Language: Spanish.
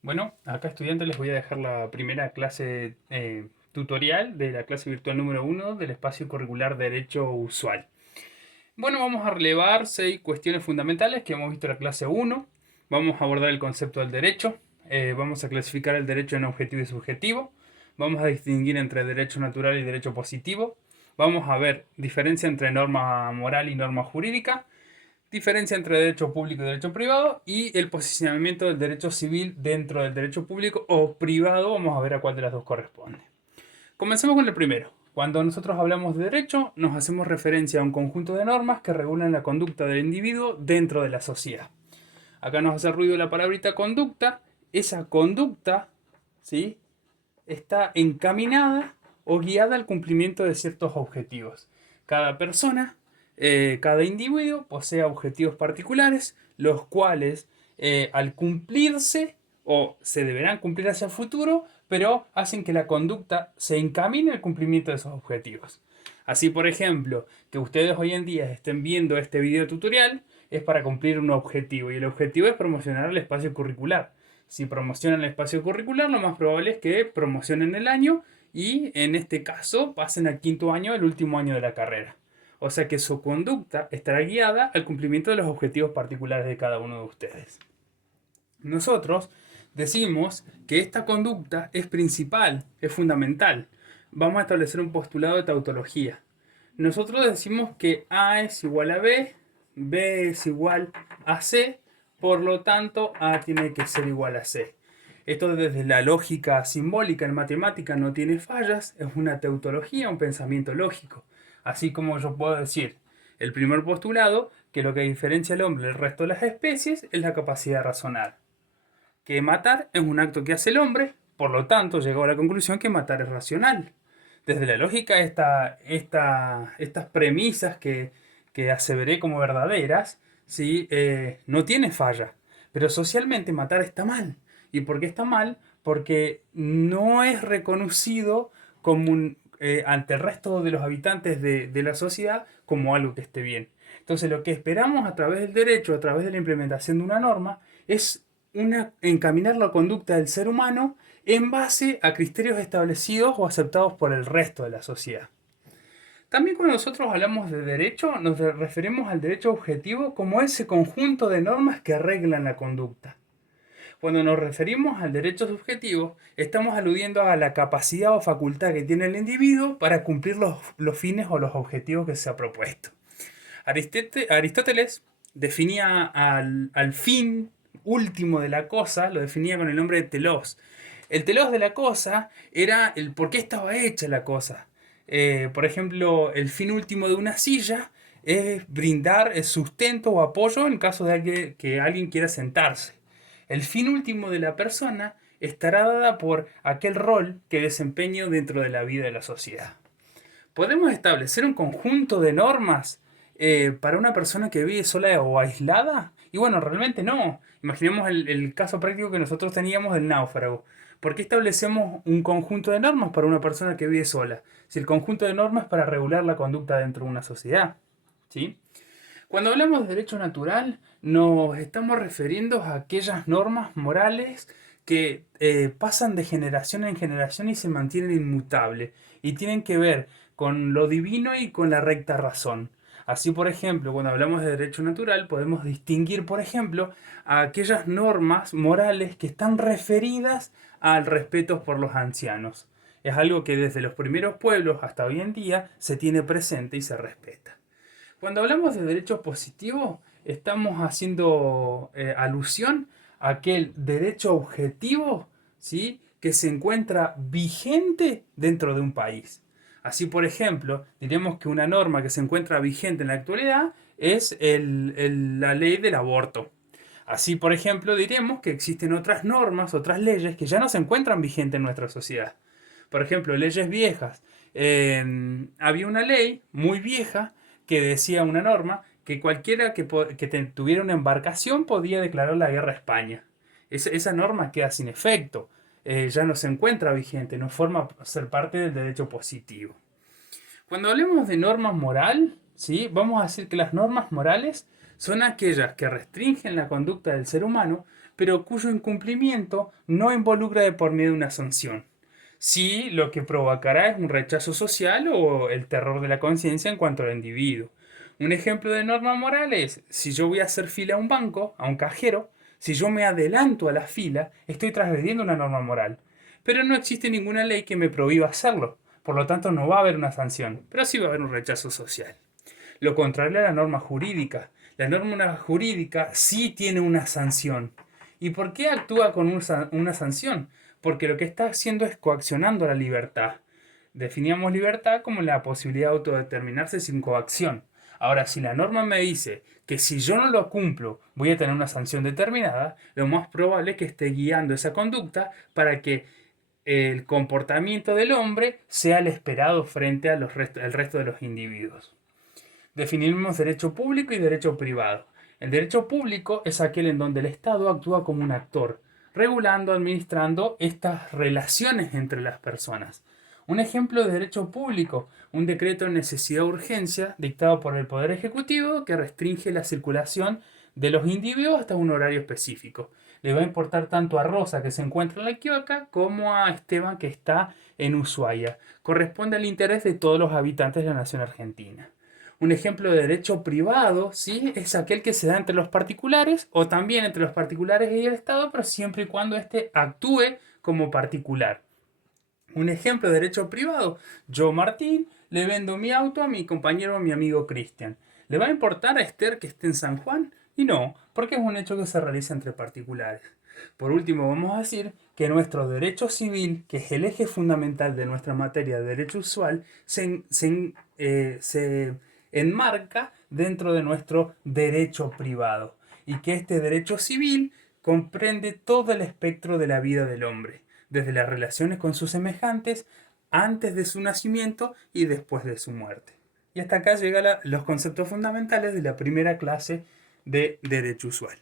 Bueno, acá estudiantes les voy a dejar la primera clase tutorial de la clase virtual número uno del espacio curricular Derecho Usual. Bueno, vamos a relevar 6 cuestiones fundamentales que hemos visto en la clase uno. Vamos a abordar el concepto del derecho. Vamos a clasificar el derecho en objetivo y subjetivo. Vamos a distinguir entre derecho natural y derecho positivo. Vamos a ver diferencia entre norma moral y norma jurídica, diferencia entre derecho público y derecho privado y el posicionamiento del derecho civil dentro del derecho público o privado. Vamos a ver a cuál de las dos corresponde. Comencemos con el primero. Cuando nosotros hablamos de derecho, nos hacemos referencia a un conjunto de normas que regulan la conducta del individuo dentro de la sociedad. Acá nos hace ruido la palabrita conducta. Esa conducta, ¿sí?, está encaminada o guiada al cumplimiento de ciertos objetivos. Cada persona, cada individuo posee objetivos particulares, los cuales al cumplirse o se deberán cumplir hacia el futuro, pero hacen que la conducta se encamine al cumplimiento de esos objetivos. Así, por ejemplo, que ustedes hoy en día estén viendo este video tutorial es para cumplir un objetivo y el objetivo es promocionar el espacio curricular. Si promocionan el espacio curricular, lo más probable es que promocionen el año y en este caso pasen al quinto año, el último año de la carrera. O sea que su conducta estará guiada al cumplimiento de los objetivos particulares de cada uno de ustedes. Nosotros decimos que esta conducta es principal, es fundamental. Vamos a establecer un postulado de tautología. Nosotros decimos que A es igual a B, B es igual a C, por lo tanto A tiene que ser igual a C. Esto desde la lógica simbólica en matemática no tiene fallas, es una tautología, un pensamiento lógico. Así como yo puedo decir, el primer postulado, que lo que diferencia al hombre del resto de las especies es la capacidad de razonar. Que matar es un acto que hace el hombre, por lo tanto llegó a la conclusión que matar es racional. Desde la lógica, estas premisas que aseveré como verdaderas, ¿sí? No tiene falla. Pero socialmente matar está mal. ¿Y por qué está mal? Porque no es reconocido como ante el resto de los habitantes de la sociedad como algo que esté bien. Entonces lo que esperamos a través del derecho, a través de la implementación de una norma, es encaminar la conducta del ser humano en base a criterios establecidos o aceptados por el resto de la sociedad. También cuando nosotros hablamos de derecho, nos referimos al derecho objetivo como ese conjunto de normas que arreglan la conducta. Cuando nos referimos al derecho subjetivo, estamos aludiendo a la capacidad o facultad que tiene el individuo para cumplir los fines o los objetivos que se ha propuesto. Aristóteles definía al fin último de la cosa, lo definía con el nombre de telos. El telos de la cosa era el por qué estaba hecha la cosa. Por ejemplo, el fin último de una silla es brindar el sustento o apoyo en caso de que alguien quiera sentarse. El fin último de la persona estará dada por aquel rol que desempeño dentro de la vida de la sociedad. ¿Podemos establecer un conjunto de normas para una persona que vive sola o aislada? Y bueno, realmente no. Imaginemos el caso práctico que nosotros teníamos del náufrago. ¿Por qué establecemos un conjunto de normas para una persona que vive sola? Si el conjunto de normas es para regular la conducta dentro de una sociedad. ¿Sí? Cuando hablamos de derecho natural, nos estamos refiriendo a aquellas normas morales que pasan de generación en generación y se mantienen inmutables y tienen que ver con lo divino y con la recta razón. Así, por ejemplo, cuando hablamos de derecho natural, podemos distinguir, por ejemplo, a aquellas normas morales que están referidas al respeto por los ancianos. Es algo que desde los primeros pueblos hasta hoy en día se tiene presente y se respeta. Cuando hablamos de derechos positivos, estamos haciendo alusión a aquel derecho objetivo, ¿sí?, que se encuentra vigente dentro de un país. Así, por ejemplo, diremos que una norma que se encuentra vigente en la actualidad es la ley del aborto. Así, por ejemplo, diremos que existen otras normas, otras leyes que ya no se encuentran vigentes en nuestra sociedad. Por ejemplo, leyes viejas. Había una ley muy vieja que decía una norma que cualquiera que tuviera una embarcación podía declarar la guerra a España. Esa norma queda sin efecto, ya no se encuentra vigente, no forma ser parte del derecho positivo. Cuando hablemos de normas moral, ¿sí?, vamos a decir que las normas morales son aquellas que restringen la conducta del ser humano pero cuyo incumplimiento no involucra de por medio una sanción. Sí, lo que provocará es un rechazo social o el terror de la conciencia en cuanto al individuo. Un ejemplo de norma moral es, si yo voy a hacer fila a un banco, a un cajero, si yo me adelanto a la fila, estoy transgrediendo una norma moral. Pero no existe ninguna ley que me prohíba hacerlo. Por lo tanto, no va a haber una sanción, pero sí va a haber un rechazo social. Lo contrario a la norma jurídica. La norma jurídica sí tiene una sanción. ¿Y por qué actúa con una sanción? Porque lo que está haciendo es coaccionando la libertad. Definíamos libertad como la posibilidad de autodeterminarse sin coacción. Ahora, si la norma me dice que si yo no lo cumplo voy a tener una sanción determinada, lo más probable es que esté guiando esa conducta para que el comportamiento del hombre sea el esperado frente al resto de los individuos. Definimos derecho público y derecho privado. El derecho público es aquel en donde el Estado actúa como un actor, regulando, administrando estas relaciones entre las personas. Un ejemplo de derecho público, un decreto de necesidad de urgencia dictado por el Poder Ejecutivo que restringe la circulación de los individuos hasta un horario específico. Le va a importar tanto a Rosa, que se encuentra en La Quiaca, como a Esteban, que está en Ushuaia. Corresponde al interés de todos los habitantes de la nación argentina. Un ejemplo de derecho privado, ¿sí? Es aquel que se da entre los particulares o también entre los particulares y el Estado, pero siempre y cuando éste actúe como particular. Un ejemplo de derecho privado, yo Martín le vendo mi auto a mi compañero, mi amigo Cristian. ¿Le va a importar a Esther que esté en San Juan? Y no, porque es un hecho que se realiza entre particulares. Por último, vamos a decir que nuestro derecho civil, que es el eje fundamental de nuestra materia de derecho usual, se enmarca dentro de nuestro derecho privado y que este derecho civil comprende todo el espectro de la vida del hombre, desde las relaciones con sus semejantes antes de su nacimiento y después de su muerte. Y hasta acá llegan los conceptos fundamentales de la primera clase de derecho usual.